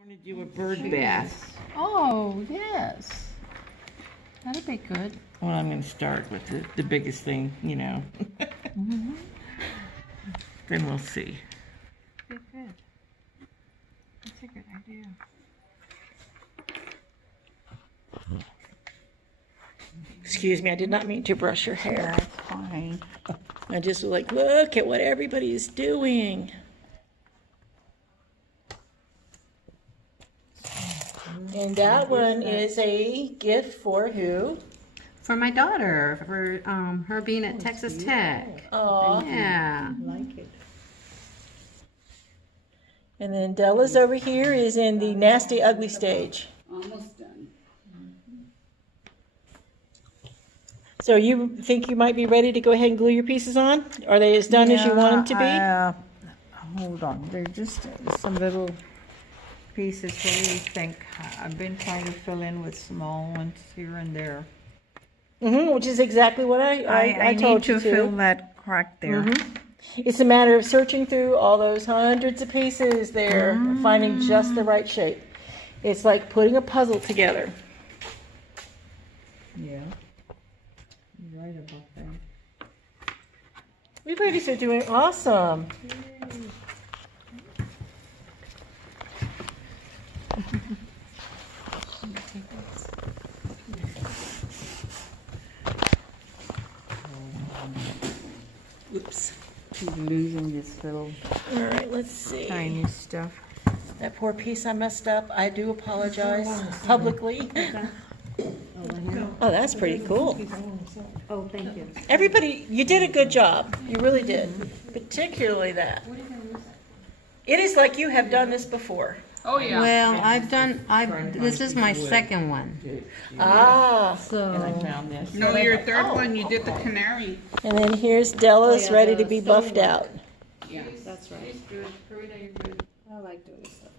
I want to do a bird bath. Oh, yes. That'd be good. Well, I'm going to start with the biggest thing, you know. Mm-hmm. Then we'll see. Good, good. That's a good idea. Excuse me, I did not mean to brush your hair. That's fine. I just was like, look at what everybody is doing. And that one is a gift for who? For my daughter, for her being at Texas Tech. Aw. Yeah. Like it. And then Della's over here is in the nasty ugly stage. Almost done. So you think you might be ready to go ahead and glue your pieces on? Are they as done as you want them to be? Hold on, they're just some little pieces. What do you think? I've been trying to fill in with small ones here and there. Which is exactly what I told need you to fill that crack there. It's a matter of searching through all those hundreds of pieces there, finding just the right shape. It's like putting a puzzle together. Yeah. You're right about that. You ladies are doing awesome. Oops. Keep losing this little All right, let's see. tiny stuff. That poor piece I messed up. I do apologize publicly. Oh, that's pretty cool. Oh, thank you. Everybody, you did a good job. You really did. Particularly that. It is like you have done this before. Oh, yeah. Well, this is my second one. Ah. So, Found this. No, your third one, you did the canary. And then here's Della's ready to be buffed out. Yeah. that's right. Good. Karina, you're good. I like doing stuff.